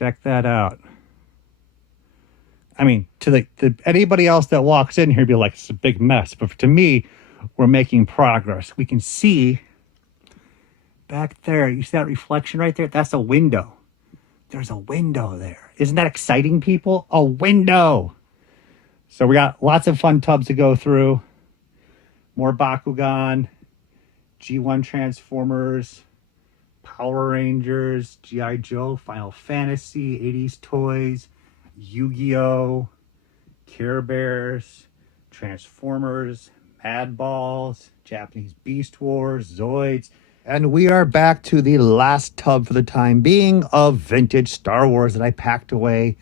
Check that out. I mean, to anybody else that walks in here, be like, it's a big mess. But to me, we're making progress. We can see back there. You see that reflection right there? That's a window. There's a window there. Isn't that exciting, people? A window. So we got lots of fun tubs to go through. More Bakugan, G1 Transformers, Power Rangers, G.I. Joe, Final Fantasy, 80s toys, Yu-Gi-Oh!, Care Bears, Transformers, Mad Balls, Japanese Beast Wars, Zoids. And we are back to the last tub for the time being of vintage Star Wars that I packed away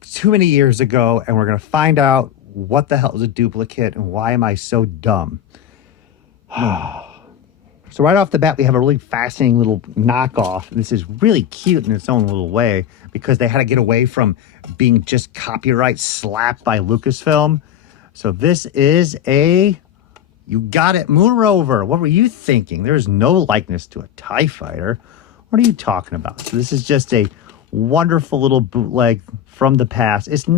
too many years ago. And we're going to find out what the hell is a duplicate and why am I so dumb. So right off the bat, we have a really fascinating little knockoff. This is really cute in its own little way because they had to get away from being just copyright slapped by Lucasfilm. So this is a, you got it, Moon Rover. What were you thinking? There's no likeness to a TIE fighter. What are you talking about? So this is just a wonderful little bootleg from the past. It's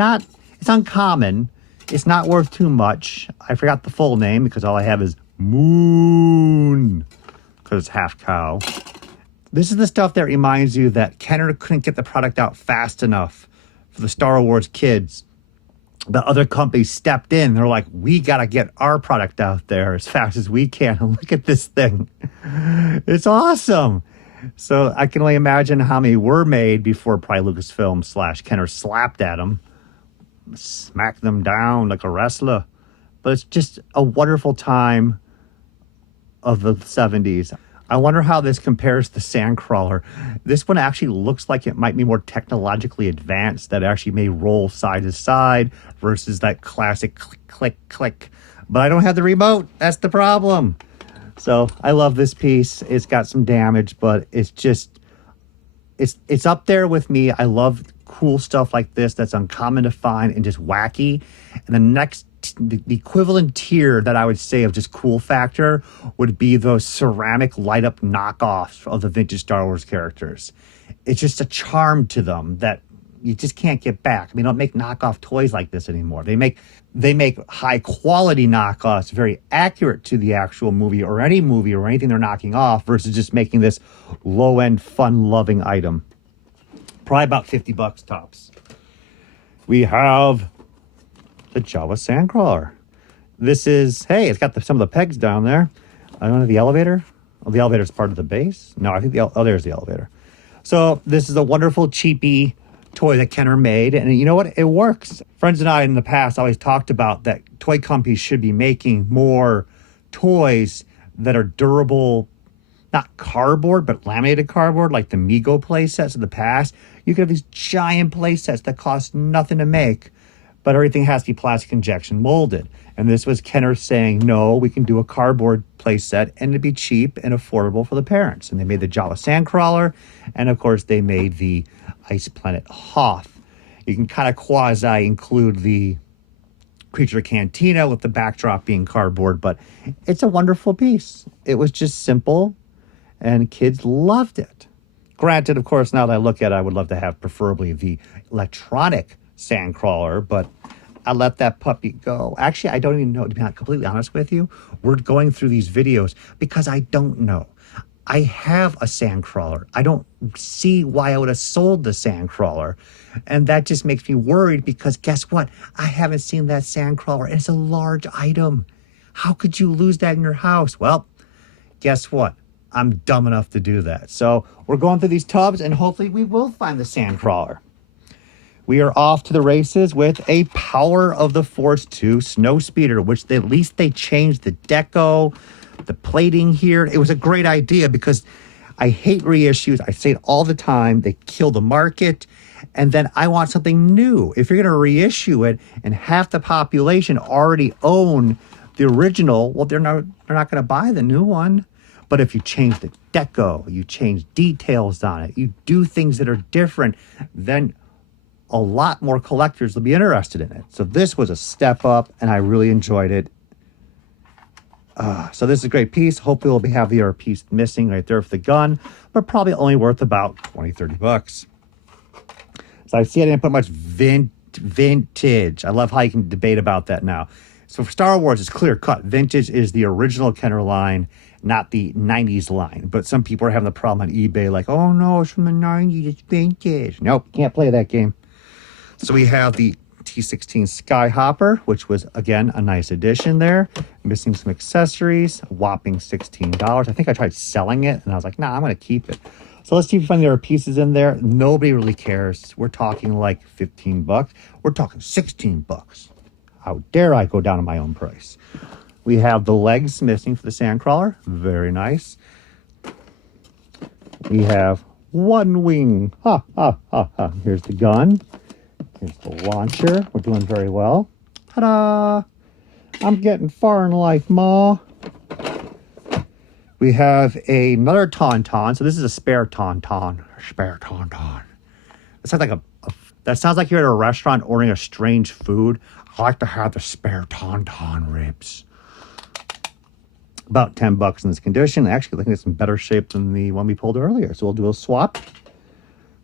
uncommon. It's not worth too much. I forgot the full name because all I have is Moon, because it's half cow. This is the stuff that reminds you that Kenner couldn't get the product out fast enough for the Star Wars kids. The other companies stepped in. They're like, we got to get our product out there as fast as we can. And look at this thing. It's awesome. So I can only imagine how many were made before probably Lucasfilm / Kenner slapped at them, smacked them down like a wrestler. But it's just a wonderful time of the 70s. I wonder how this compares to Sandcrawler. This one actually looks like it might be more technologically advanced, that actually may roll side to side versus that classic click, click, click. But I don't have the remote. That's the problem. So I love this piece. It's got some damage, but it's just, it's up there with me. I love cool stuff like this that's uncommon to find and just wacky. And the next, the equivalent tier that I would say of just cool factor would be those ceramic light up knockoffs of the vintage Star Wars characters. It's just a charm to them that you just can't get back. I mean, they don't make knockoff toys like this anymore. They make high quality knockoffs, very accurate to the actual movie or any movie or anything they're knocking off, versus just making this low end fun loving item. Probably about $50 tops. We have the Jawa Sandcrawler. This is, hey, it's got some of the pegs down there. I don't know, the elevator? Oh, the elevator is part of the base? No, I think there's the elevator. So this is a wonderful cheapy toy that Kenner made. And you know what? It works. Friends and I in the past always talked about that toy companies should be making more toys that are durable, not cardboard, but laminated cardboard, like the Mego play sets of the past. You could have these giant play sets that cost nothing to make, but everything has to be plastic injection molded. And this was Kenner saying, no, we can do a cardboard play set and it'd be cheap and affordable for the parents. And they made the Jawa Sandcrawler. And of course, they made the Ice Planet Hoth. You can kind of quasi include the Creature Cantina with the backdrop being cardboard, but it's a wonderful piece. It was just simple and kids loved it. Granted, of course, now that I look at it, I would love to have preferably the electronic Sandcrawler, but I let that puppy go. Actually, I don't even know, to be completely honest with you. We're going through these videos because I don't know. I have a Sandcrawler. I don't see why I would have sold the Sandcrawler. And that just makes me worried because guess what? I haven't seen that Sandcrawler and it's a large item. How could you lose that in your house? Well, guess what? I'm dumb enough to do that. So we're going through these tubs and hopefully we will find the Sandcrawler. We are off to the races with a Power of the Force 2 Snowspeeder, which at least they changed the deco, the plating here. It was a great idea because I hate reissues. I say it all the time. They kill the market. And then I want something new. If you're going to reissue it and half the population already own the original, well, they're not going to buy the new one. But if you change the deco, you change details on it, you do things that are different, then a lot more collectors will be interested in it. So this was a step up and I really enjoyed it. So this is a great piece. Hopefully we'll have the other piece missing right there for the gun, but probably only worth about $20-30. So I see I didn't put much vintage. I love how you can debate about that now. So for Star Wars, it's clear cut. Vintage is the original Kenner line, not the 90s line. But some people are having the problem on eBay, like, oh no, it's from the 90s, it's vintage. Nope, can't play that game. So we have the T16 Skyhopper, which was, again, a nice addition there. Missing some accessories, a whopping $16. I think I tried selling it, and I was like, nah, I'm going to keep it. So let's see if we find there are pieces in there. Nobody really cares. We're talking like 15 bucks. We're talking 16 bucks. How dare I go down on my own price? We have the legs missing for the Sandcrawler. Very nice. We have one wing. Ha, ha, ha, ha. Here's the gun. Here's the launcher. We're doing very well. Ta-da! I'm getting far in life, Ma. We have another Tauntaun. So this is a spare Tauntaun. Spare Tauntaun. That sounds like that sounds like you're at a restaurant ordering a strange food. I like to have the spare Tauntaun ribs. About 10 bucks in this condition. Actually, I think it's in better shape than the one we pulled earlier. So we'll do a swap.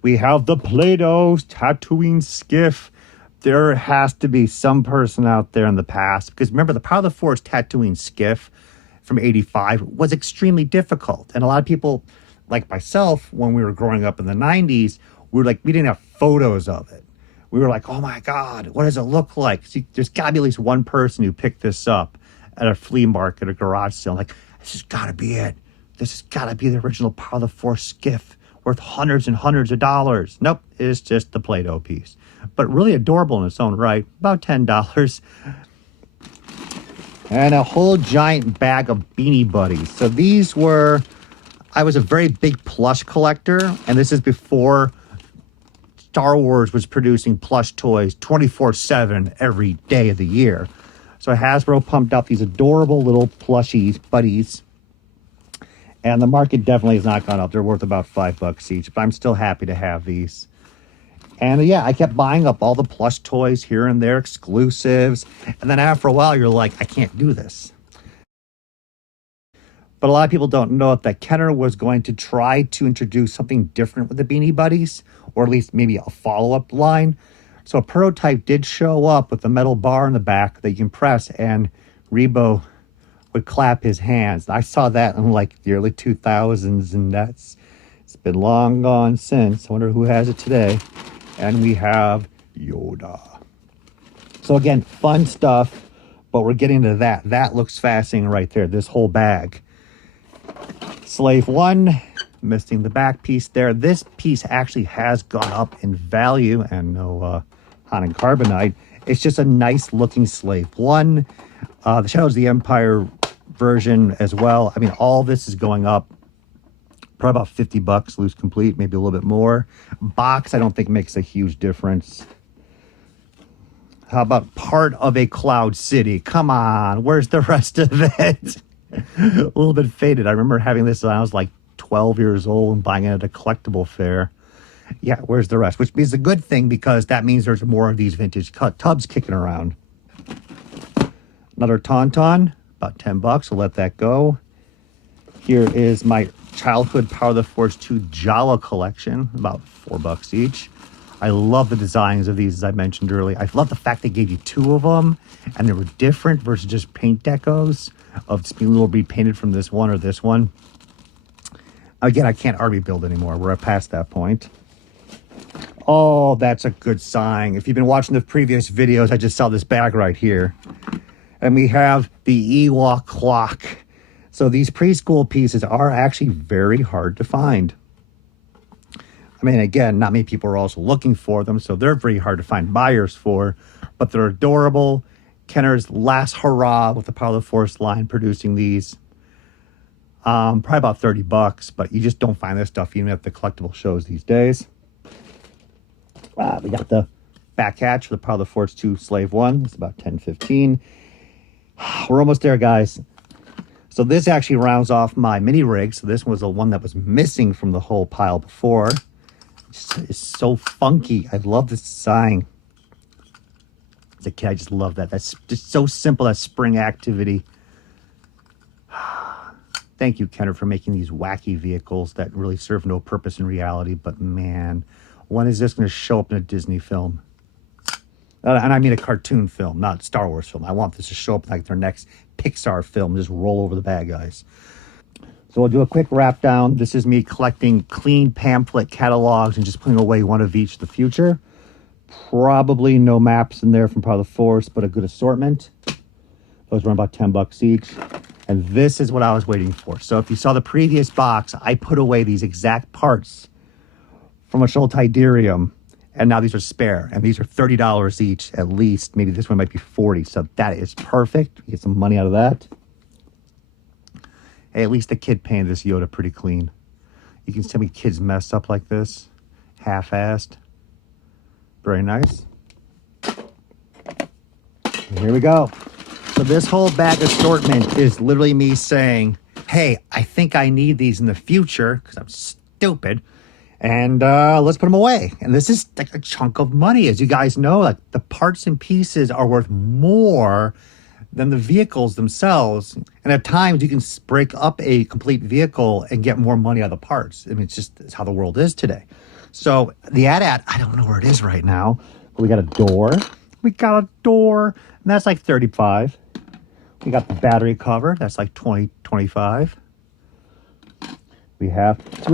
We have the Play-Doh Tatooine Skiff. There has to be some person out there in the past, because remember, the Power of the Force Tatooine Skiff from 85 was extremely difficult. And a lot of people, like myself, when we were growing up in the 90s, we didn't have photos of it. We were like, oh my God, what does it look like? See, there's got to be at least one person who picked this up at a flea market or garage sale. Like, this has got to be it. This has got to be the original Power of the Force skiff worth hundreds and hundreds of dollars. Nope, it's just the Play-Doh piece. But really adorable in its own right. About $10. And a whole giant bag of Beanie Buddies. So these were, I was a very big plush collector, and this is before Star Wars was producing plush toys 24/7 every day of the year. So Hasbro pumped out these adorable little plushies, buddies. And the market definitely has not gone up. They're worth about $5 each, but I'm still happy to have these. And yeah, I kept buying up all the plush toys here and there, exclusives. And then after a while, you're like, I can't do this. But a lot of people don't know that Kenner was going to try to introduce something different with the Beanie Buddies, or at least maybe a follow-up line. So a prototype did show up with a metal bar in the back that you can press, and Rebo would clap his hands. I saw that in like the early 2000s, and it's been long gone since. I wonder who has it today. And we have Yoda. So again, fun stuff, but we're getting to that. That looks fascinating right there, this whole bag. Slave 1, missing the back piece there. This piece actually has gone up in value, and no Han and Carbonite. It's just a nice looking Slave 1. The Shadows of the Empire version as well. I mean, all this is going up probably about $50 loose complete, maybe a little bit more. Box, I don't think makes a huge difference. How about part of a Cloud City? Come on, where's the rest of it? A little bit faded. I remember having this when I was like 12 years old and buying it at a collectible fair. Yeah, where's the rest? Which means a good thing, because that means there's more of these vintage tubs kicking around. Another Tauntaun, about 10 bucks. We'll let that go. Here is my childhood Power of the Force 2 Jawa collection, about $4 each. I love the designs of these, as I mentioned earlier. I love the fact they gave you two of them, and they were different versus just paint decos of just being a little repainted from this one or this one. Again, I can't RB build anymore. We're past that point. Oh, that's a good sign. If you've been watching the previous videos, I just saw this bag right here. And we have the Ewok clock. So these preschool pieces are actually very hard to find. I mean, again, not many people are also looking for them, so they're very hard to find buyers for, but they're adorable. Kenner's last hurrah with the Power of the Force line producing these. Probably about 30 bucks, but you just don't find this stuff even at the collectible shows these days. We got the back hatch for the Power of the Force 2 Slave 1. It's about 10-15. We're almost there, guys. So this actually rounds off my mini rig. So this was the one that was missing from the whole pile before. It's so funky. I love this design. As a kid, I just love that. That's just so simple, that spring activity. Thank you, Kenner, for making these wacky vehicles that really serve no purpose in reality. But man, When is this going to show up in a Disney film? And I mean a cartoon film, not Star Wars film. I want this to show up like their next Pixar film. Just roll over the bad guys. So we'll do a quick wrap down. This is me collecting clean pamphlet catalogs and just putting away one of each in the future. Probably no maps in there from Power of the Force, but a good assortment. Those run about $10 each. And this is what I was waiting for. So if you saw the previous box, I put away these exact parts from a Tidarium, and now these are spare. And these are $30 each at least. Maybe this one might be $40. So that is perfect. You get some money out of that. Hey, at least the kid painted this Yoda pretty clean. You can tell me kids messed up like this. Half-assed. Very nice. And here we go. So this whole bag assortment is literally me saying, hey, I think I need these in the future because I'm stupid. And let's put them away. And this is like a chunk of money. As you guys know, like the parts and pieces are worth more than the vehicles themselves. And at times you can break up a complete vehicle and get more money out of the parts. I mean, it's how the world is today. So the AT-AT, I don't know where it is right now, but we got a door. We got a door, and that's like $35. We got the battery cover. That's like $20, $25. We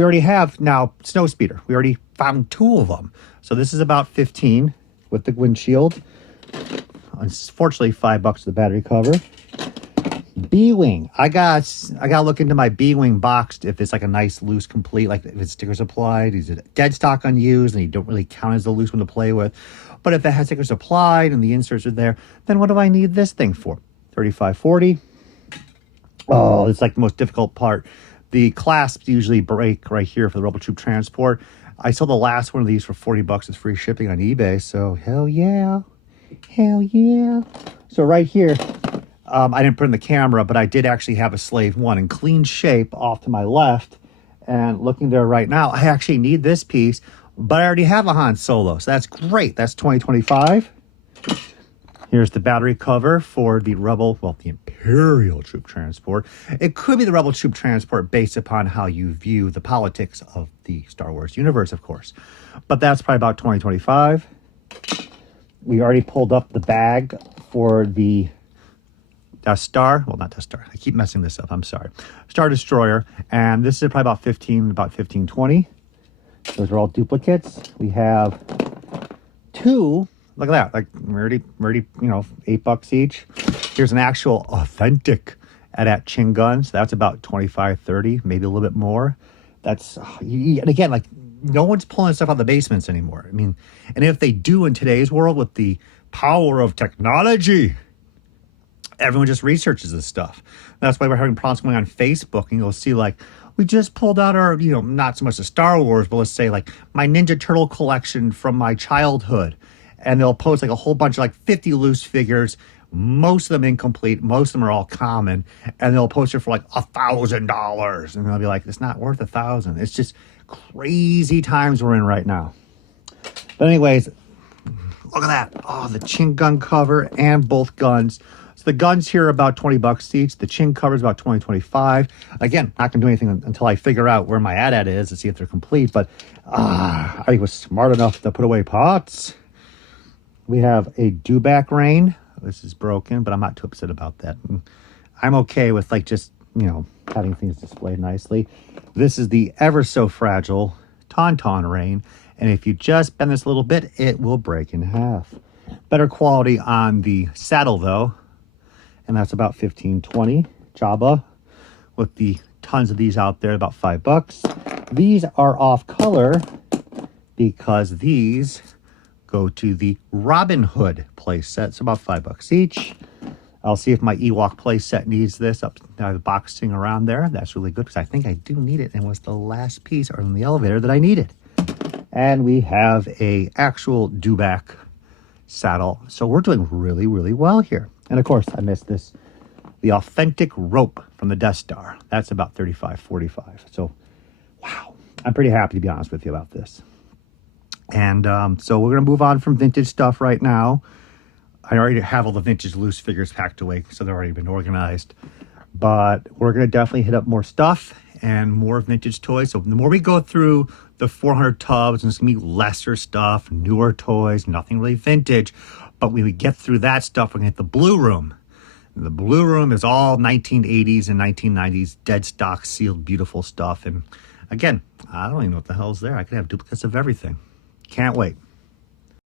already have now Snowspeeder. We already found 2 of them. So this is about $15 with the windshield. Unfortunately, $5 for the battery cover. B-Wing. I got to look into my B-Wing box if it's like a nice loose complete, like if it's stickers applied. Is it dead stock unused and you don't really count as a loose one to play with? But if it has stickers applied and the inserts are there, then what do I need this thing for? $35, $40. Oh, it's like the most difficult part. The clasps usually break right here for the Rebel Troop transport. I saw the last one of these for $40 with free shipping on eBay. So hell yeah. Hell yeah. So right here, I didn't put in the camera, but I did actually have a Slave 1 in clean shape off to my left. And looking there right now, I actually need this piece, but I already have a Han Solo. So that's great. That's $20.25. Here's the battery cover for the the Imperial Troop Transport. It could be the Rebel Troop Transport based upon how you view the politics of the Star Wars universe, of course. But that's probably about $20.25. We already pulled up the bag for the Death Star. Well, not Death Star. I keep messing this up. I'm sorry. Star Destroyer. And this is probably about $15, $20. Those are all duplicates. We have 2. Look at that. Like, we're already, $8 each. Here's an actual authentic AT-AT Chin gun. So that's about $25, $30, maybe a little bit more. That's, and again, like, no one's pulling stuff out of the basements anymore. I mean, and if they do in today's world with the power of technology, everyone just researches this stuff. That's why we're having problems going on Facebook, and you'll see, like, we just pulled out our, not so much the Star Wars, but let's say, like, my Ninja Turtle collection from my childhood. And they'll post, like, a whole bunch of, like, 50 loose figures, most of them incomplete, most of them are all common, and they'll post it for, like, $1,000. And they'll be like, it's not worth $1,000. It's just crazy times we're in right now. But anyways, look at that. Oh, the Chin gun cover and both guns. So the guns here are about $20 each. The Chin cover is about $20.25. Again, not going to do anything until I figure out where my AT-AT is and see if they're complete. But I was smart enough to put away pots. We have a dewback rain. This is broken, but I'm not too upset about that. I'm okay with, like, just, having things displayed nicely. This is the ever so fragile Tauntaun rain. And if you just bend this a little bit, it will break in half. Better quality on the saddle, though. And that's about $15.20. Jabba, with the tons of these out there, about $5. These are off color because these go to the Robin Hood playset. So about $5 each. I'll see if my Ewok playset needs this. Up the boxing around there. That's really good because I think I do need it. And it was the last piece on the elevator that I needed. And we have a actual dewback saddle. So we're doing really, really well here. And of course, I missed this. The authentic rope from the Death Star. That's about $35, $45. So, wow. I'm pretty happy, to be honest with you, about this. And so we're going to move on from vintage stuff right now. I already have all the vintage loose figures packed away, so they've already been organized. But we're going to definitely hit up more stuff. and more vintage toys. So the more we go through the 400 tubs, and it's gonna be lesser stuff, newer toys, nothing really vintage. But when we get through that stuff, we're gonna hit the blue room. And the blue room is all 1980s and 1990s dead stock, sealed, beautiful stuff. And again, I don't even know what the hell's there. I could have duplicates of everything. Can't wait.